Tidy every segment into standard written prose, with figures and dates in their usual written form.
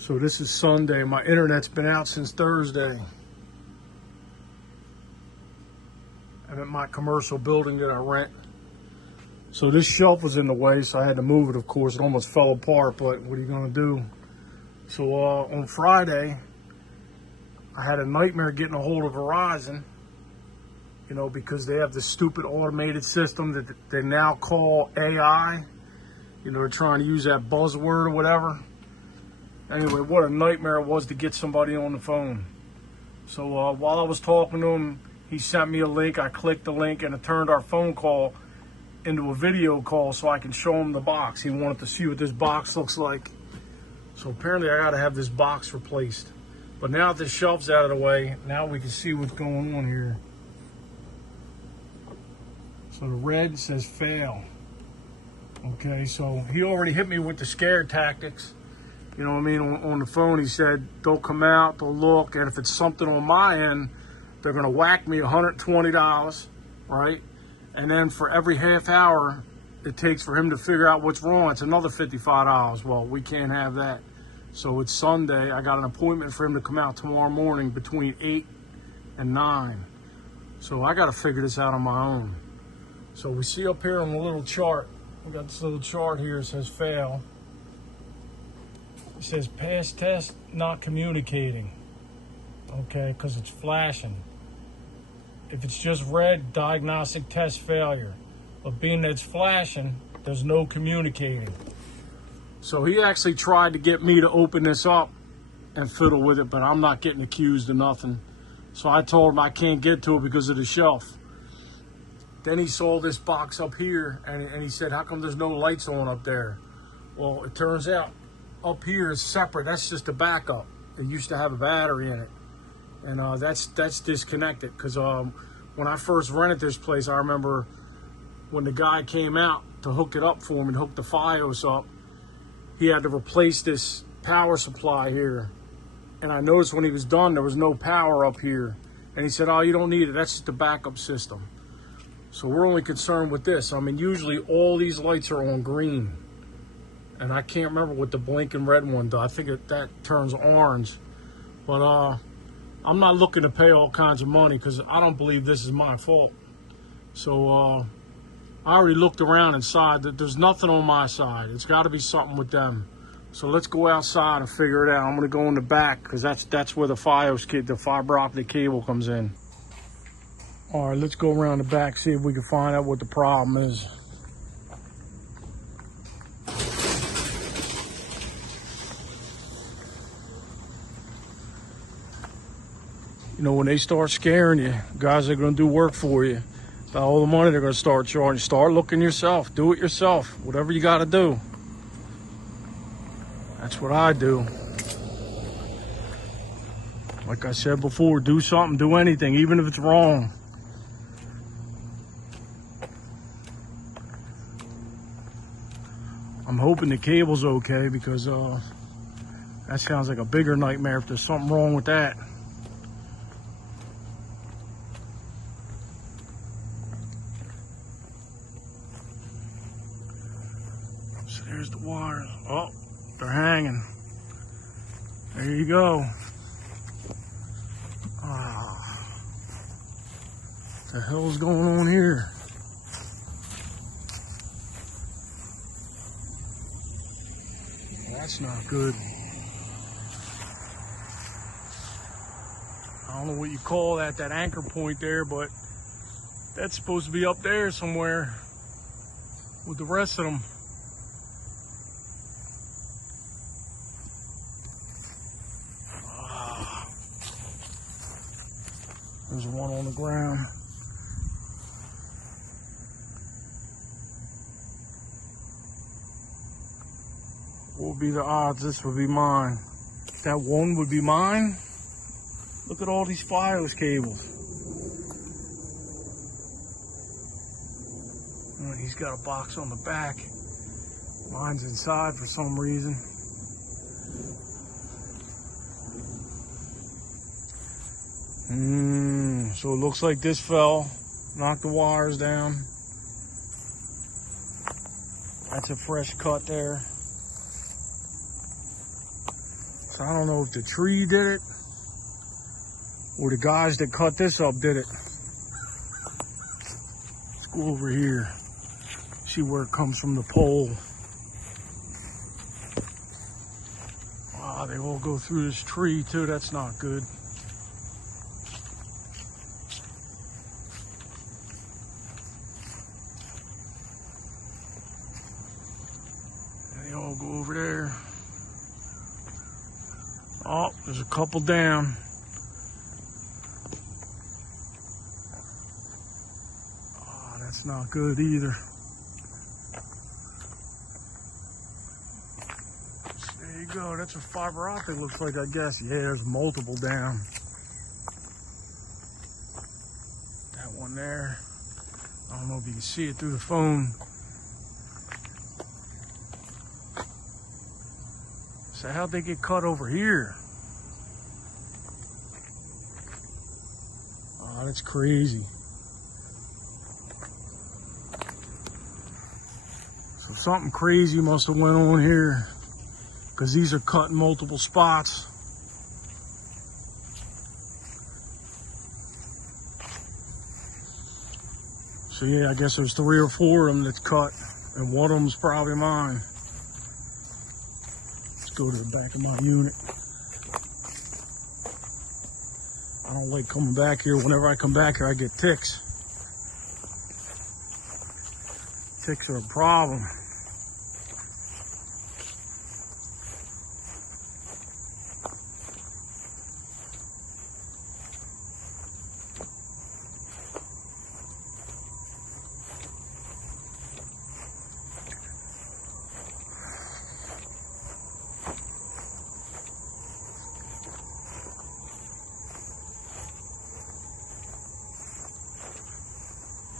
So this is Sunday. My internet's been out since Thursday. I'm at my commercial building that I rent. So this shelf was in the way, so I had to move it, of course. It almost fell apart, but what are you gonna do? So on Friday, I had a nightmare getting a hold of Verizon, you know, because they have this stupid automated system that they now call AI. You know, they're trying to use that buzzword or whatever. Anyway, what a nightmare it was to get somebody on the phone. So while I was talking to him, he sent me a link. I clicked the link and it turned our phone call into a video call so I can show him the box. He wanted to see what this box looks like. So apparently I gotta have this box replaced. But now that the shelf's out of the way, now we can see what's going on here. So the red says fail. Okay, so he already hit me with the scare tactics. You know what I mean? On the phone, he said, they'll come out, they'll look, and if it's something on my end, they're gonna whack me $120, right? And then for every half hour it takes for him to figure out what's wrong, it's another $55. Well, we can't have that. So it's Sunday. I got an appointment for him to come out tomorrow morning between 8 and 9. So I gotta figure this out on my own. So we see up here on the little chart, we got this little chart here, it says fail. It says pass test, not communicating. Okay, because it's flashing. If it's just red, diagnostic test failure. But being that it's flashing, there's no communicating. So he actually tried to get me to open this up and fiddle with it, but I'm not getting accused of nothing. So I told him I can't get to it because of the shelf. Then he saw this box up here and he said, how come there's no lights on up there? Well, it turns out up here is separate. That's just a backup. It used to have a battery in it. And that's disconnected because when I first rented this place, I remember when the guy came out to hook it up for me, and hook the fios up, he had to replace this power supply here. And I noticed when he was done, there was no power up here. And he said, oh, you don't need it. That's just the backup system. So we're only concerned with this. I mean, usually all these lights are on green. And I can't remember what the blinking red one does. I think that turns orange. But I'm not looking to pay all kinds of money because I don't believe this is my fault. So I already looked around inside. That there's nothing on my side. It's got to be something with them. So let's go outside and figure it out. I'm going to go in the back because that's where the fios the fiber optic cable comes in. All right, let's go around the back, see if we can find out what the problem is. You know, when they start scaring you, guys are going to do work for you. About all the money they're going to start charging. Start looking yourself. Do it yourself. Whatever you got to do. That's what I do. Like I said before, do something, do anything, even if it's wrong. I'm hoping the cable's okay because that sounds like a bigger nightmare if there's something wrong with that. So there's the wires. Oh, they're hanging. There you go. Ah, what the hell's going on here? That's not good. I don't know what you call that anchor point there, but that's supposed to be up there somewhere with the rest of them. There's one on the ground. What would be the odds this would be mine? That one would be mine? Look at all these fios cables. Oh, he's got a box on the back. Mine's inside for some reason. So it looks like this fell, knocked the wires down. That's a fresh cut there. So I don't know if the tree did it or the guys that cut this up did it. Let's go over here, see where it comes from the pole. Wow, they all go through this tree too. That's not good. They all go over there. Oh, there's a couple down. Oh, that's not good either. There you go. That's what fiber optic looks like, I guess. Yeah, there's multiple down. That one there. I don't know if you can see it through the phone. So how'd they get cut over here? Oh, that's crazy. So something crazy must have went on here, because these are cut in multiple spots. So yeah, I guess there's 3 or 4 of them that's cut, and one of them's probably mine. Let's go to the back of my unit. I don't like coming back here. Whenever I come back here, I get ticks. Ticks are a problem.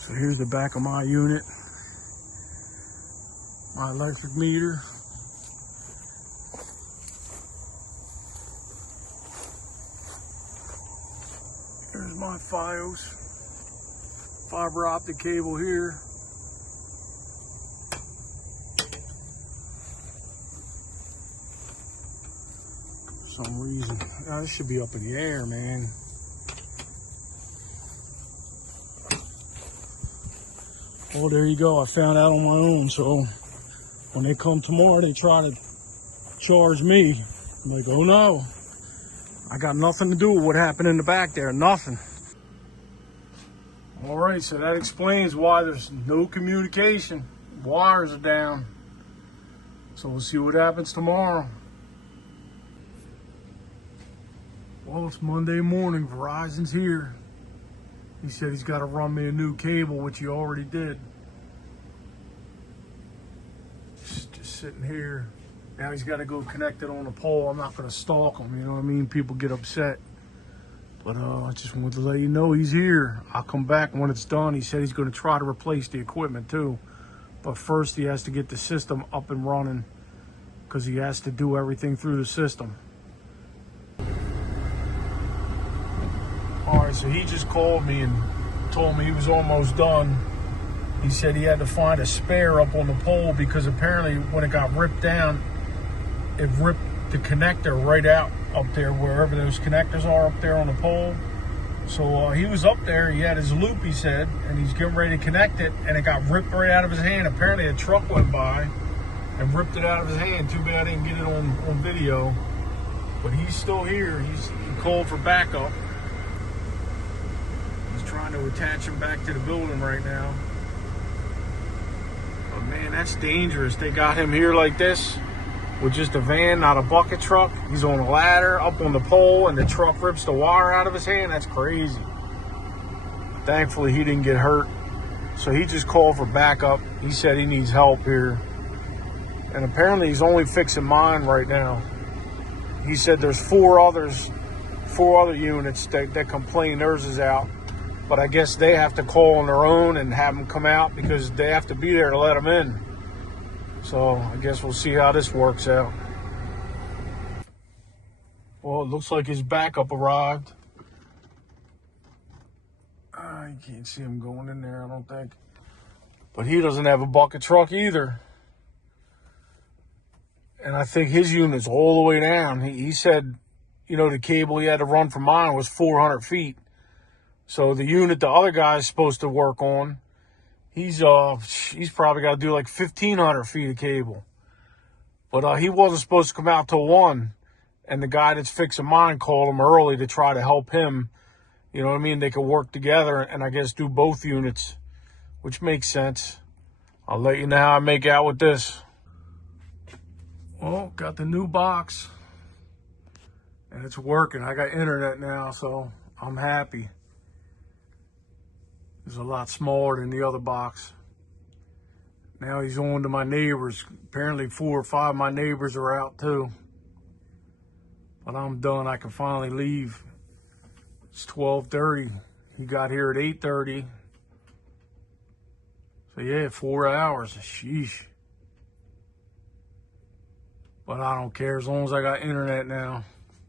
So here's the back of my unit, my electric meter. Here's my fios, fiber optic cable here. For some reason, this should be up in the air, man. Well, there you go. I found out on my own. So when they come tomorrow, they try to charge me. I'm like, oh no, I got nothing to do with what happened in the back there. Nothing. All right, so that explains why there's no communication. Wires are down. So we'll see what happens tomorrow. Well, it's Monday morning. Verizon's here. He said he's got to run me a new cable, which he already did. Just sitting here. Now he's got to go connect it on the pole. I'm not going to stalk him, you know what I mean? People get upset. But I just wanted to let you know he's here. I'll come back when it's done. He said he's going to try to replace the equipment too. But first he has to get the system up and running, because he has to do everything through the system. All right, so he just called me and told me he was almost done. He said he had to find a spare up on the pole, because apparently when it got ripped down, it ripped the connector right out up there, wherever those connectors are up there on the pole. So he was up there, he had his loop, he said, and he's getting ready to connect it, and it got ripped right out of his hand. Apparently a truck went by and ripped it out of his hand. Too bad I didn't get it on video. But he's still here. He called for backup. Trying to attach him back to the building right now. But man, that's dangerous. They got him here like this with just a van, not a bucket truck. He's on a ladder up on the pole, and the truck rips the wire out of his hand. That's crazy. Thankfully, he didn't get hurt. So he just called for backup. He said he needs help here. And apparently he's only fixing mine right now. He said there's 4 other units that complain theirs is out. But I guess they have to call on their own and have them come out, because they have to be there to let them in. So I guess we'll see how this works out. Well, it looks like his backup arrived. You can't see him going in there, I don't think. But he doesn't have a bucket truck either. And I think his unit's all the way down. He said, you know, the cable he had to run from mine was 400 feet. So the unit the other guy's supposed to work on, he's probably got to do like 1,500 feet of cable. But he wasn't supposed to come out till 1. And the guy that's fixing mine called him early to try to help him. You know what I mean? They could work together and I guess do both units, which makes sense. I'll let you know how I make out with this. Well, got the new box. And it's working. I got internet now, so I'm happy. It's a lot smaller than the other box. Now he's on to my neighbors. Apparently 4 or 5 of my neighbors are out too. But I'm done. I can finally leave. It's 12:30. He got here at 8:30. So yeah, 4 hours. Sheesh. But I don't care as long as I got internet now.